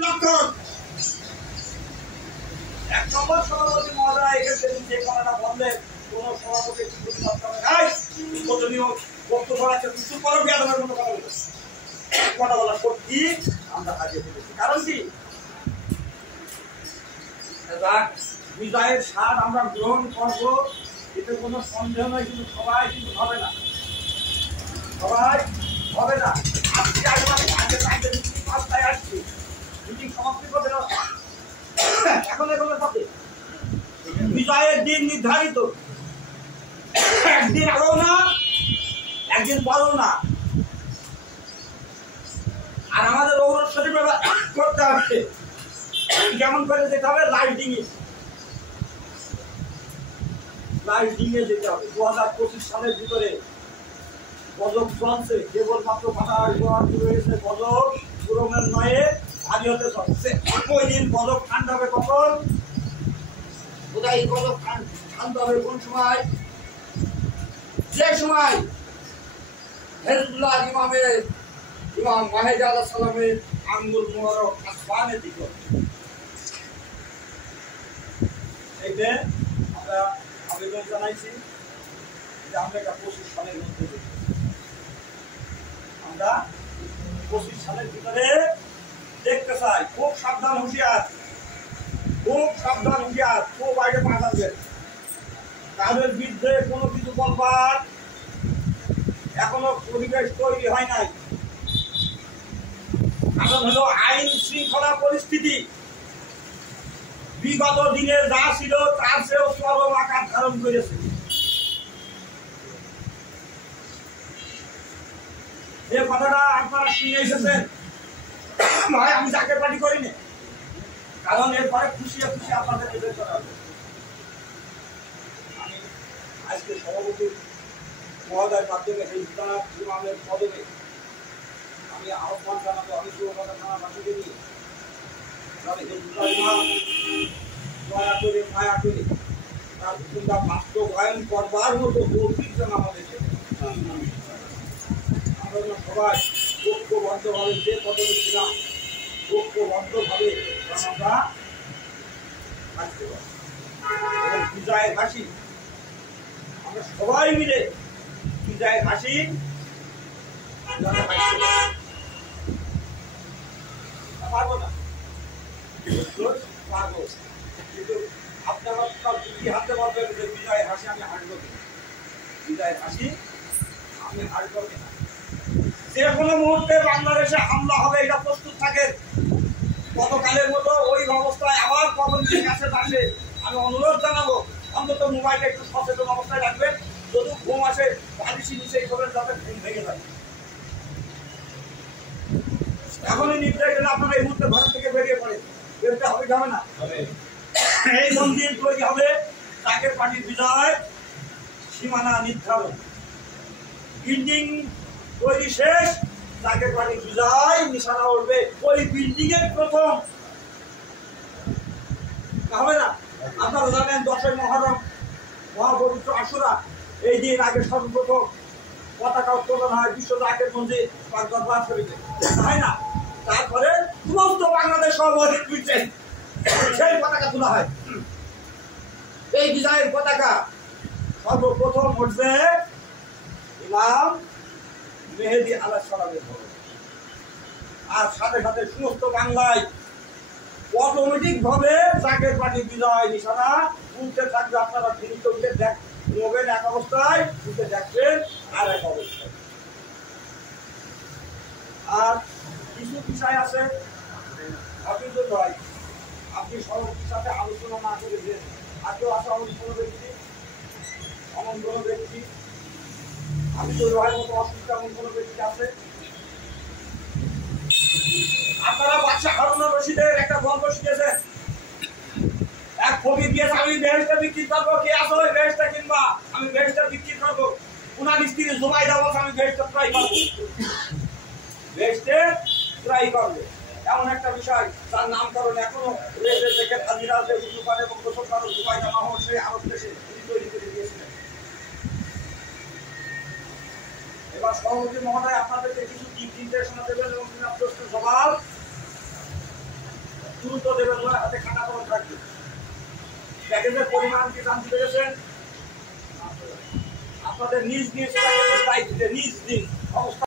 লক্ষণ এক নম্বর সভাপতি মহোদয় এখানে যে কথাটা বললেন কোন সভাপতি বক্তব্য আছে কিছু পরে বিয়াদবের মতো কথা বলেছে কথা বলা সত্যি আমরা হারিয়ে ফেলেছি। কারণ কি বিজয়ের স্বাদ আমরা গ্রহণ করবো এতে কোনো সন্দেহ নয়, কিন্তু সবাই কিন্তু হবে না, সবাই হবে না। আজকে আগে পাঁচটায় আসছি, মিটিং সমাপ্তি করবে না, এখন এগুলো হবে বিজয়ের দিন নির্ধারিত, একদিন আগেও না একদিন পরেও না। আর আমাদের ঔরস্বরী করতে হবে, কেমন করে যেতে হবে, লাইটিংয়ে যেতে হবে। 2025 সালের ভিতরে গজব চলছে, কেবলমাত্র কথা শুরু হয়েছে, গজব পুরমের নয়ে ভারী হতে চলছে। ওই দিন গজব ঠান্ডা হবে কখন, কোথায় গজব ঠান্ডা হবে কোন সময়, যে সময় হেজবুল্লাহ ইমাম মাহেদি আলাইহিস সালামের আঙ্গুল মোবারক আসমানের দিকে। এইটা আমরা আবেদন জানাইছি যে আমরা এটা 25 সালের মধ্যে আমরা 25 সালের ভিতরে দেখতে চাই। খুব সাবধান হুঁশিয়ার, খুব সাবধান হুঁশিয়ার, খুব আগে পা থাকবেন। তাদের বিরুদ্ধে কোনো কিছু বলবার এখনো পরিবেশ তৈরি হয় নাই। কারণ হলো আইন শৃঙ্খলা পরিস্থিতি বিগত দিনে যা ছিল তার চেয়েও চরম আকার ধারণ করেছে। যে কথাটা আপনারা শুনে এসেছেন, ভাই আমি জাকের পার্টি করিনি, কারণ এরপরে খুশি আপনাদের নির্দেশ করা হবে। আমি আজকে সভাপতি মহোদয়ের মাধ্যমে হেজবুল্লাহ ইমামের পদবে আমি আহ্বান জানাবো, আমি সুরক্ষা থানাবাসীকে নিয়ে হেজবুল্লাহ ইমাম দয়া করে মায়া করে তার চিন্তা বাস্তবায়ন করবার মতো গভীর যেন আমাদের আমরা সবাই ঐক্যবদ্ধভাবে যে পদবী ছিলাম ঐক্যবদ্ধভাবে আমরা থাকতে পারি এবং বিজয়ের হাসি আমরা সবাই মিলে বিজয়ের হাসি পারবো না, পারবো, কিন্তু আপনারা কি হাতে বলবেন যে বিজয়ের হাসি আমি হাসবো কিনা, বিজয়ের হাসি আমি হাসবো কিনা। যে কোনো মুহূর্তে বাংলাদেশে হামলা হবে এটা প্রস্তুত থাকে। গতকালের মতো ওই অবস্থায় আবার কমিটির কাছে আসে, আমি অনুরোধ জানাবো অন্তত মোবাইলটা একটু সচেতন অবস্থায় রাখবেন। যদি ঘুম আসে বালিশি নিচেই করবেন যাতে ঘুম ভেঙে যাবে। এখনই নির্দেশ গেলে আপনারা এই মুহূর্তে ঘর থেকে বেরিয়ে পড়ে, বেরোতে হবে যাবে না। এই মন্দির তৈরি হবে জাকের পার্টির বিজয় সীমানা নির্ধারণ, বিল্ডিং তৈরি শেষ, জাকের পার্টির বিজয় নিশানা উঠবে ওই বিল্ডিং এর প্রথম হবে না। আপনারা জানেন 10ই মুহররম মহাপবিত্র আশুরা, এই দিন আগে সর্বপ্রথম পতাকা উত্তোলন হয় বিশ্ব জাকের মন্দির দরবার শরীফে, তাই না? তারপরে সমস্ত বাংলাদেশ সভাপতি বুঝছেন সেই পতাকা তোলা হয়। এই বিজয়ের পতাকা সর্বপ্রথম উঠবে ইমাম মেহেদী আলাইহিস সালামের ভবন, আর সাথে সাথে সমস্ত বাংলায় অটোমেটিক ভাবে জাকের পার্টির বিজয় নিশানা উঠতে থাকবে। আপনারা ফিরিতে উঠে দেখবেন এক অবস্থায়, উঠে দেখবেন আর এক অবস্থায়। আর কিছু বিষয় আছে হাফিজুল ভাই, আপনি সভাপতির সাথে আলোচনা না করে যে আজও আসা কোনো ব্যক্তি এমন কোনো ব্যক্তি হাফিজুল ভাইয়ের মতো অসুস্থ এমন কোনো ব্যক্তি আছে? আপনারা বাদশাহ হারুন রশিদের একটা গল্প শিখেছেন, এক কবি দিয়েছে আমি বেহেশতে বিক্রি করবো, কে আসো ওই বেহেশতে কিনবা, আমি বেহেশতে বিক্রি করবো। উনার স্ত্রী জুবাইদা বলছে আমি বেহেশতে ট্রাই করবো, বেহেশতে ট্রাই করবে। এমন একটা বিষয় তার নামকরণ এখনো রয়েছে, থেকে হাজিরাতে উর্দু পারে এবং গোসল পারে জুবাইদা মাহমুদ সেই আরব দেশে তৈরি করে দিয়েছিলেন। এবার সভাপতি মহোদয় আপনাদেরকে কিছু দিক নির্দেশনা দেবেন এবং প্রশ্নের জবাব দ্রুত দেবেন, ওনার হাতে খাতা কলম থাকবে। প্যাকেজের পরিমাণ কি জানতে পেরেছেন? আপনাদের নিজ নিজ প্যাকেজের দায়িত্বে নিজ নিজ অবস্থা